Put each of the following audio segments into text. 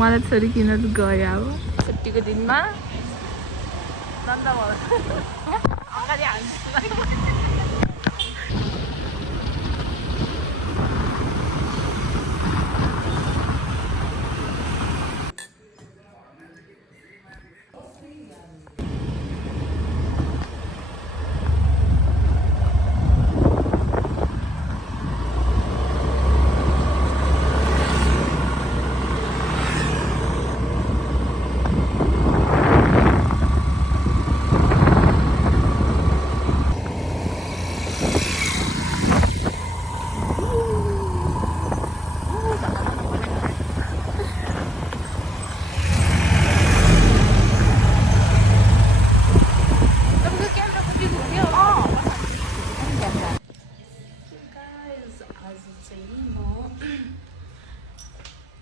मलाई छोरी किन गयो अब छुट्टीको दिनमा नन्द अगाडि हाल्नु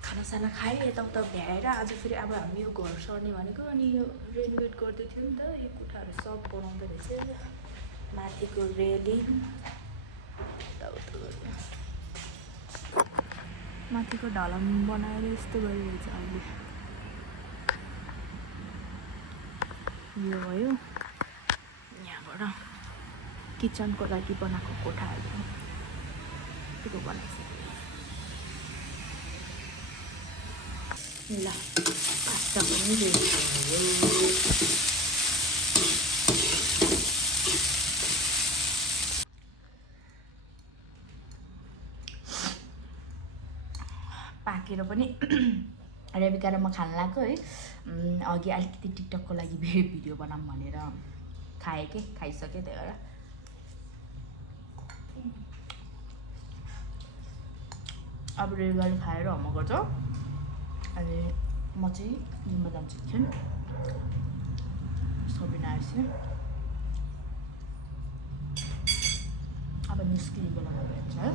खानासाना खाएँ यताउता भ्याएर आज फेरि अब हामी यो घर सर्ने भनेको अनि यो रेनोभेट गर्दै थियो नि त यो कोठाहरू सब बनाउँदो रहेछ माथिको रेलिङ माथिको ढलान बनाएर यस्तो गरिरहेछ अहिले यो भयो यहाँबाट किचनको लागि बनाएको कोठाहरू त्यो बनाइसक्यो ल पास्ता पनि रेडी भयो पाकेर पनि रेबिका र म खान लाग्यो है अघि अलिकति टिकटकको लागि भिडियो बनाऊँ भनेर खाएँ कि खाइसकेँ त्यही भएर अब रेबिकाले खाएर होमवर्क गर्छ अनि म चाहिँ जिममा जान्छु एकछिन सबिना आएपछि अब निस्किने बेला भइरहेछ है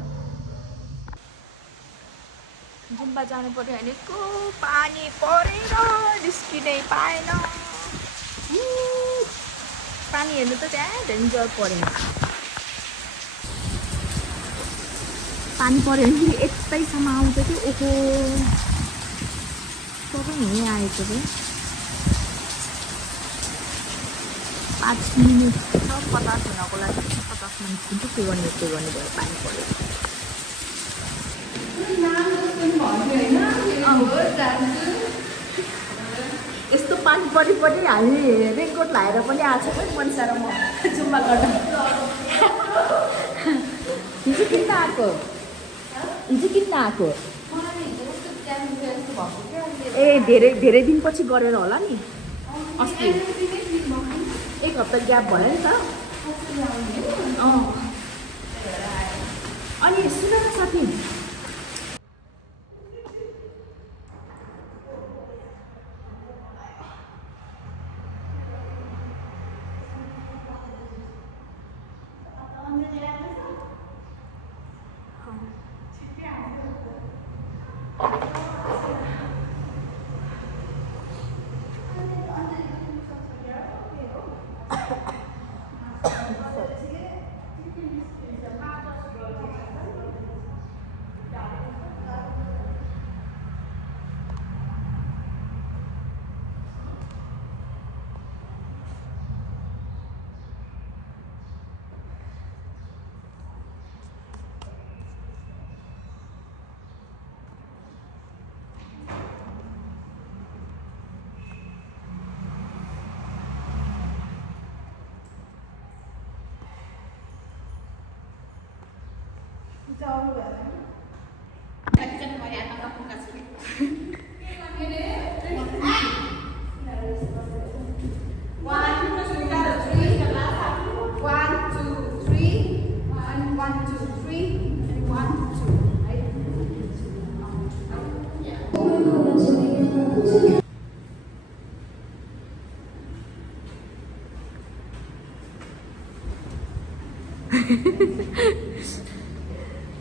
जिम्बा जानु पर्यो भनेको पानी परेर निस्किनै पाएन पानी हेर्नु त त्यहाँ डेन्जर परेन पानी पऱ्यो भने फेरि यतैसम्म आउँछ कि ओहो सबै यहीँ आएको चाहिँ 5 मिनट 50 हुनको लागि 50 मिनट चाहिँ के गर्ने भयो पानी पऱ्यो यस्तो पानी परि हामी रेनकोट लगाएर पनि आएको छ नि मनिषा र म जुम्बा गर्न हिजो किन आएको ए धेरै दिनपछि गरेर होला नि अस्ति 1 हप्ता ग्याप भयो नि त अनि सुन न साथी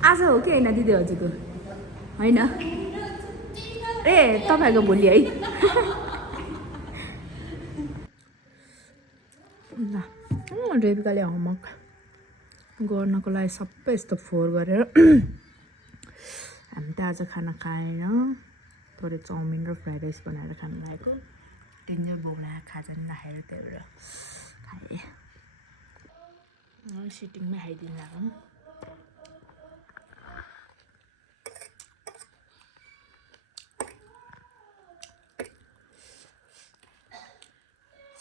आज हो कि होइन दिदी हजुरको होइन ए तपाईँको भोलि है ल रेबिकाले होमवर्क गर्नको लागि सबै यस्तो फोहोर गरेर हामी त आज खाना खाएन पऱ्यो चाउमिन र फ्राइड राइस बनाएर खानु लागेको डेन्जर बोक्ला खाजा नि राखेर त्यही भएर खाएँ सिटिङमै खाइदिनु लागेको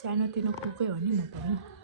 सानोतिनो कुकै हो नि म पनि